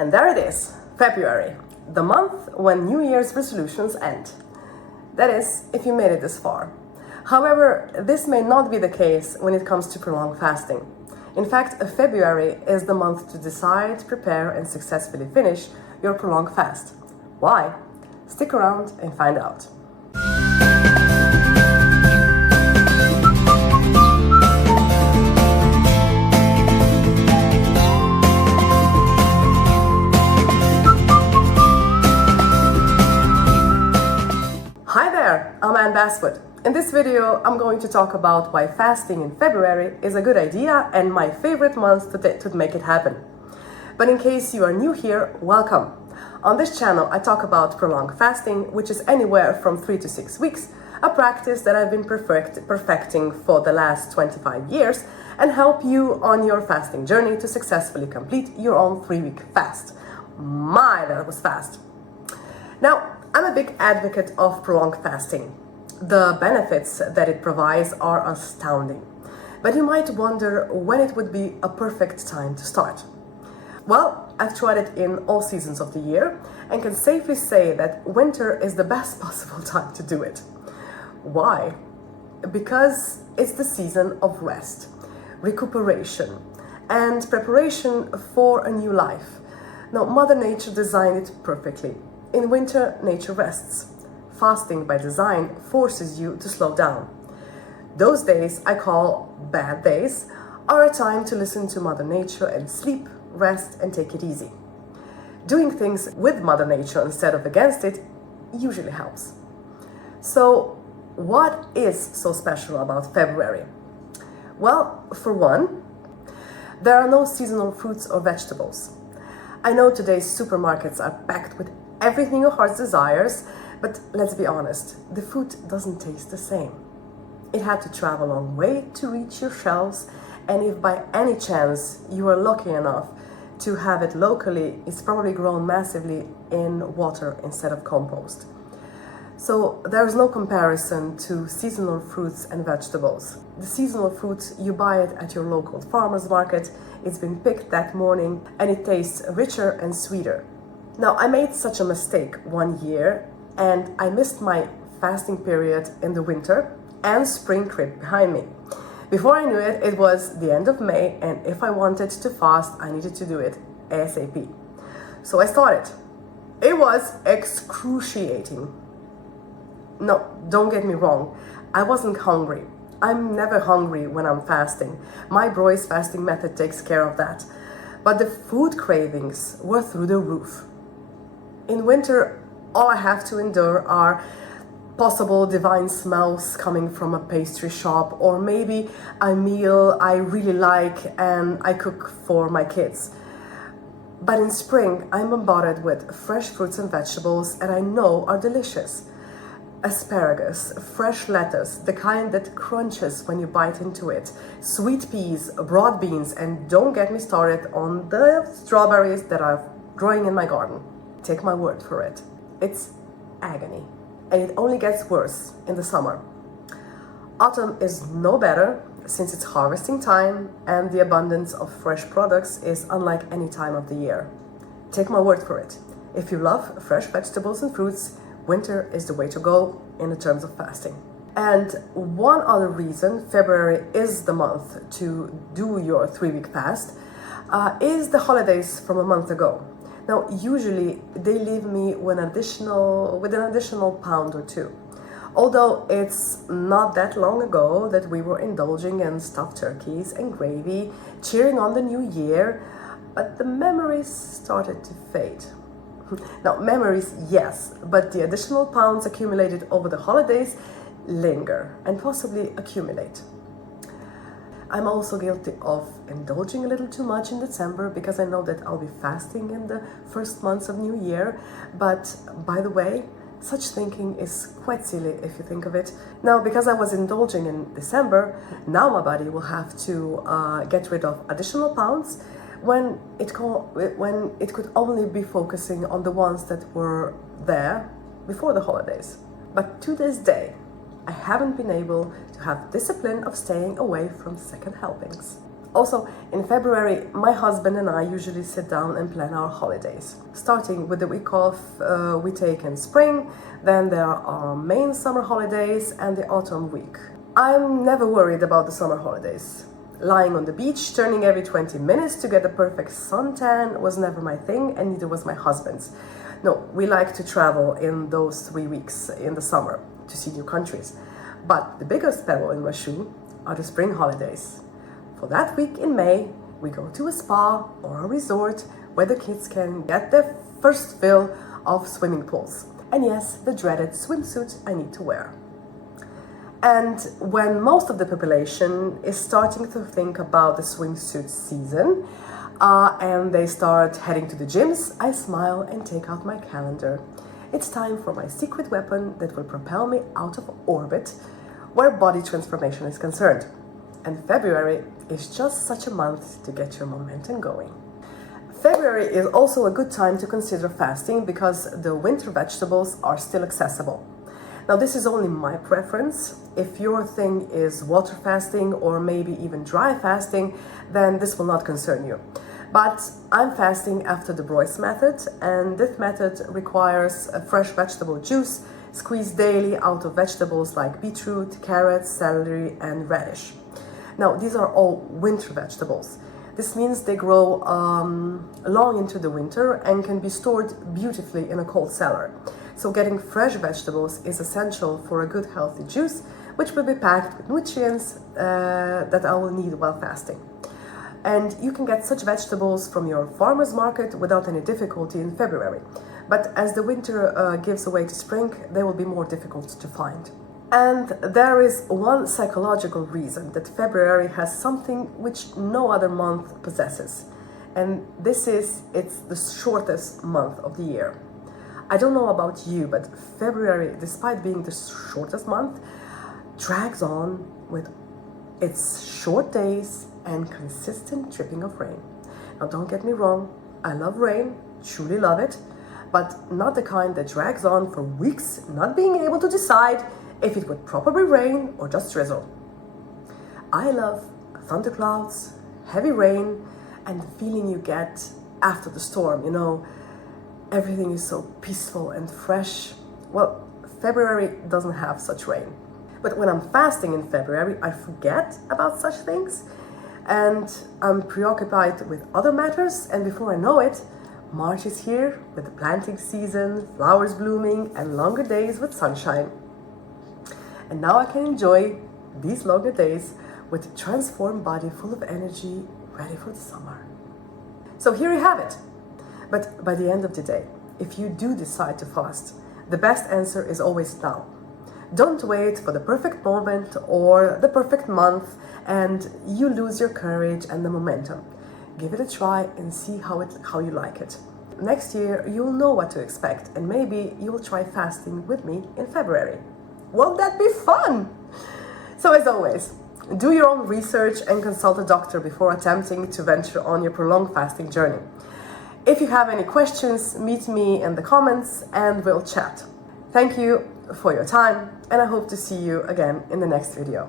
And there it is, February, the month when New Year's resolutions end. That is, if you made it this far. However, this may not be the case when it comes to prolonged fasting. In fact, February is the month to decide, prepare, and successfully finish your prolonged fast. Why? Stick around and find out. I'm Basswood. In this video, I'm going to talk about why fasting in February is a good idea and my favorite month to make it happen. But in case you are new here, welcome. On this channel, I talk about prolonged fasting, which is anywhere from 3 to 6 weeks, a practice that I've been perfecting for the last 25 years, and help you on your fasting journey to successfully complete your own 3-week fast. That was fast. Now, I'm a big advocate of prolonged fasting. The benefits that it provides are astounding. But you might wonder when it would be a perfect time to start. Well, I've tried it in all seasons of the year and can safely say that winter is the best possible time to do it. Why? Because it's the season of rest, recuperation, and preparation for a new life. Now, Mother Nature designed it perfectly. In winter, nature rests. Fasting by design forces you to slow down. Those days I call bad days are a time to listen to Mother Nature and sleep, rest, and take it easy. Doing things with Mother Nature instead of against it usually helps. So, what is so special about February? Well, for one, there are no seasonal fruits or vegetables. I know today's supermarkets are packed with everything your heart desires, but let's be honest, the food doesn't taste the same. It had to travel a long way to reach your shelves, and if by any chance you are lucky enough to have it locally, it's probably grown massively in water instead of compost. So there's no comparison to seasonal fruits and vegetables. The seasonal fruit, you buy it at your local farmer's market, it's been picked that morning, and it tastes richer and sweeter. Now, I made such a mistake one year and I missed my fasting period in the winter and spring crept behind me. Before I knew it, it was the end of May, and if I wanted to fast, I needed to do it ASAP. So I started. It was excruciating. No, don't get me wrong, I wasn't hungry. I'm never hungry when I'm fasting. My Broy's fasting method takes care of that. But the food cravings were through the roof. In winter, all I have to endure are possible divine smells coming from a pastry shop, or maybe a meal I really like and I cook for my kids. But in spring, I'm bombarded with fresh fruits and vegetables and I know are delicious. Asparagus, fresh lettuce, the kind that crunches when you bite into it, sweet peas, broad beans, and don't get me started on the strawberries that are growing in my garden. Take my word for it. It's agony. And it only gets worse in the summer. Autumn is no better since it's harvesting time and the abundance of fresh products is unlike any time of the year. Take my word for it. If you love fresh vegetables and fruits, winter is the way to go in terms of fasting. And one other reason February is the month to do your 3-week fast is the holidays from a month ago. Now, usually they leave me with an additional pound or two. Although it's not that long ago that we were indulging in stuffed turkeys and gravy, cheering on the new year, but the memories started to fade. Now, memories, yes, but the additional pounds accumulated over the holidays linger and possibly accumulate. I'm also guilty of indulging a little too much in December because I know that I'll be fasting in the first months of New Year. But by the way, such thinking is quite silly if you think of it. Now, because I was indulging in December, now my body will have to get rid of additional pounds when it could only be focusing on the ones that were there before the holidays. But to this day, I haven't been able to have discipline of staying away from second helpings. Also, in February, my husband and I usually sit down and plan our holidays. Starting with the week off we take in spring, then there are our main summer holidays and the autumn week. I'm never worried about the summer holidays. Lying on the beach, turning every 20 minutes to get a perfect suntan was never my thing, and neither was my husband's. No, we like to travel in those 3 weeks in the summer to see new countries. But the biggest pebble in my shoe are the spring holidays. For that week in May, we go to a spa or a resort where the kids can get their first fill of swimming pools. And yes, the dreaded swimsuit I need to wear. And when most of the population is starting to think about the swimsuit season and they start heading to the gyms, I smile and take out my calendar. It's time for my secret weapon that will propel me out of orbit where body transformation is concerned. And February is just such a month to get your momentum going. February is also a good time to consider fasting because the winter vegetables are still accessible. Now, this is only my preference. If your thing is water fasting or maybe even dry fasting, then this will not concern you. But I'm fasting after the Broyce method, and this method requires a fresh vegetable juice squeezed daily out of vegetables like beetroot, carrots, celery, and radish. Now, these are all winter vegetables. This means they grow long into the winter and can be stored beautifully in a cold cellar. So getting fresh vegetables is essential for a good healthy juice, which will be packed with nutrients that I will need while fasting. And you can get such vegetables from your farmer's market without any difficulty in February. But as the winter gives away to spring, they will be more difficult to find. And there is one psychological reason that February has something which no other month possesses. And this is, it's the shortest month of the year. I don't know about you, but February, despite being the shortest month, drags on with its short days and consistent dripping of rain. Now, don't get me wrong, I love rain, truly love it, but not the kind that drags on for weeks, not being able to decide if it would probably rain or just drizzle. I love thunderclouds, heavy rain, and the feeling you get after the storm, you know, everything is so peaceful and fresh. Well, February doesn't have such rain. But when I'm fasting in February, I forget about such things and I'm preoccupied with other matters, and before I know it, March is here with the planting season, flowers blooming, and longer days with sunshine. And now I can enjoy these longer days with a transformed body full of energy, ready for the summer. So here you have it. But by the end of the day, if you do decide to fast, the best answer is always now. Don't wait for the perfect moment or the perfect month and you lose your courage and the momentum. Give it a try and see how you like it. Next year, you'll know what to expect, and maybe you'll try fasting with me in February. Won't that be fun? So as always, do your own research and consult a doctor before attempting to venture on your prolonged fasting journey. If you have any questions, meet me in the comments and we'll chat. Thank you for your time, and I hope to see you again in the next video.